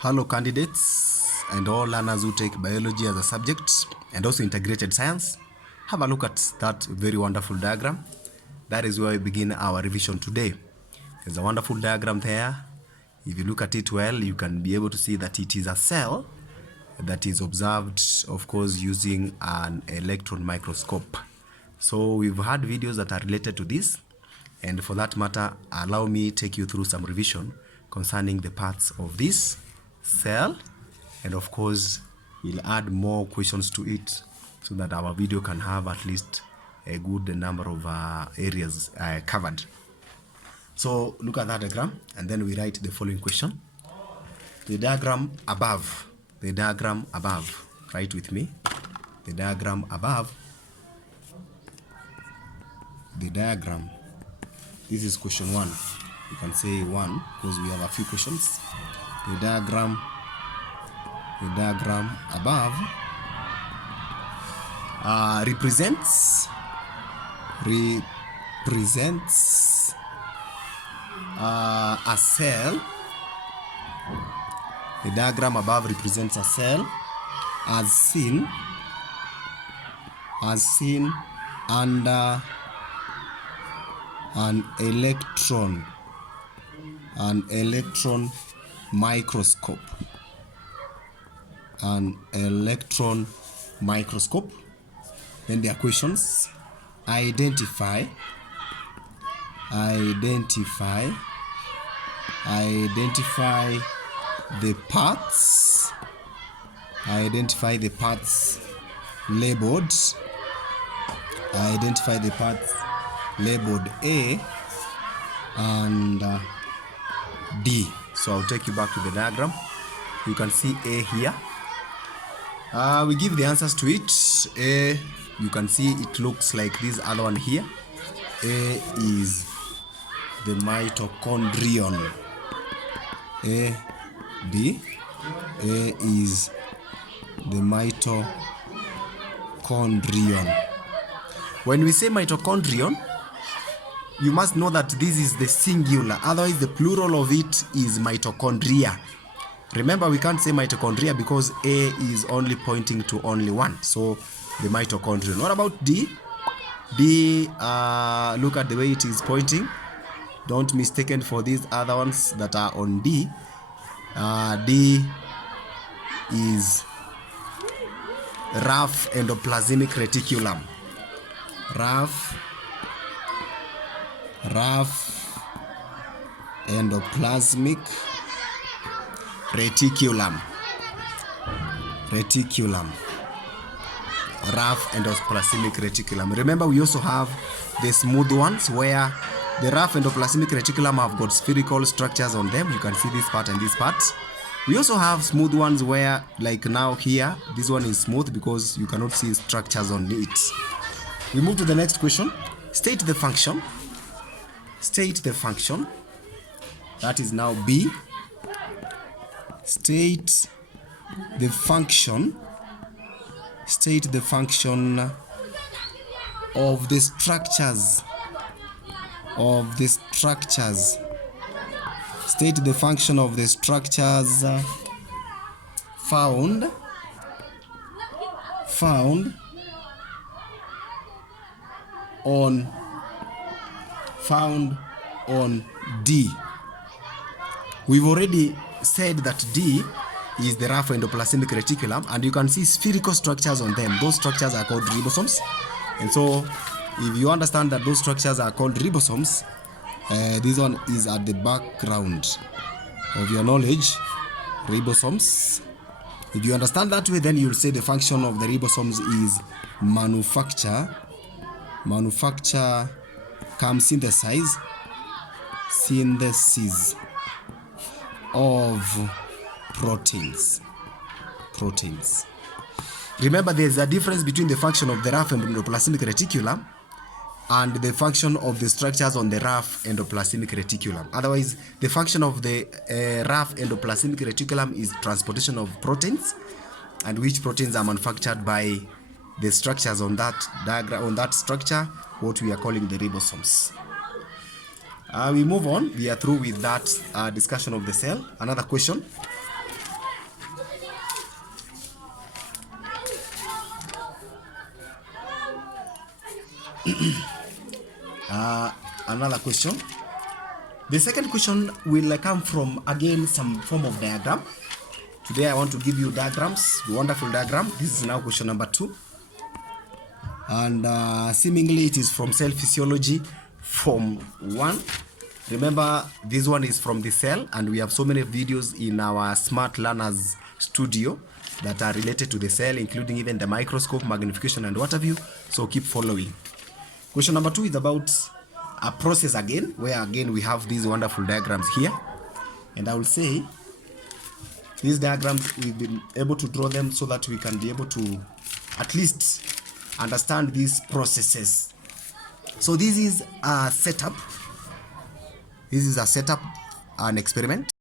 Hello candidates and all learners who take biology as a subject and also integrated science. Have a look at that very wonderful diagram. That is where we begin our revision today. There's a wonderful diagram there. If you look at it well, you can be able to see that it is a cell that is observed, of course, using an electron microscope. So we've had videos that are related to this, and for that matter, allow me take you through some revision concerning the parts of this cell, and of course we'll add more questions to it so that our video can have at least a good number of areas covered. So look at that diagram and then we write the following question. The diagram above, write with me, the diagram above, this is question 1. You can say 1 because we have a few questions. The diagram above represents a cell. The diagram above represents a cell as seen under an electron microscope. Then there are questions. Identify the parts labeled. Identify the parts labeled A and D. So I'll take you back to the diagram. You can see A here. We give the answers to it. A, you can see it looks like this other one here. A is the mitochondrion. A, B. A is the mitochondrion. When we say mitochondrion, you must know that this is the singular, otherwise the plural of it is mitochondria. Remember, we can't say mitochondria because A is only pointing to only one, so the mitochondrion. What about D? D, look at the way it is pointing. Don't mistake for these other ones that are on D. D is rough endoplasmic reticulum. Rough endoplasmic reticulum. Rough endoplasmic reticulum. Remember, we also have the smooth ones where the rough endoplasmic reticulum have got spherical structures on them. You can see this part and this part. We also have smooth ones where, like now here, this one is smooth because you cannot see structures on it. We move to the next question. State the function. That is now B. State the function of the structures. State the function of the structures found on D. We've already said that D is the rough endoplasmic reticulum, and you can see spherical structures on them. Those structures are called ribosomes. And so if you understand that those structures are called ribosomes, this one is at the background of your knowledge. Ribosomes. If you understand that way, then you'll say the function of the ribosomes is manufacture, synthesis of proteins. Remember, there's a difference between the function of the rough endoplasmic reticulum and the function of the structures on the rough endoplasmic reticulum. Otherwise, the function of the rough endoplasmic reticulum is transportation of proteins, and which proteins are manufactured by the structures on that diagram, on that structure, what we are calling the ribosomes. We move on. We are through with that discussion of the cell. Another question. Another question. The second question will come from, again, some form of diagram. Today I want to give you diagrams, wonderful diagram. This is now question number 2. And seemingly it is from cell physiology form 1. Remember, this one is from the cell, and we have so many videos in our Smart Learners Studio that are related to the cell, including even the microscope, magnification, and what have you. So keep following. Question number 2 is about a process again, where again we have these wonderful diagrams here. And I will say, these diagrams, we've been able to draw them so that we can be able to at least understand these processes. So this is a setup. This is a setup, an experiment.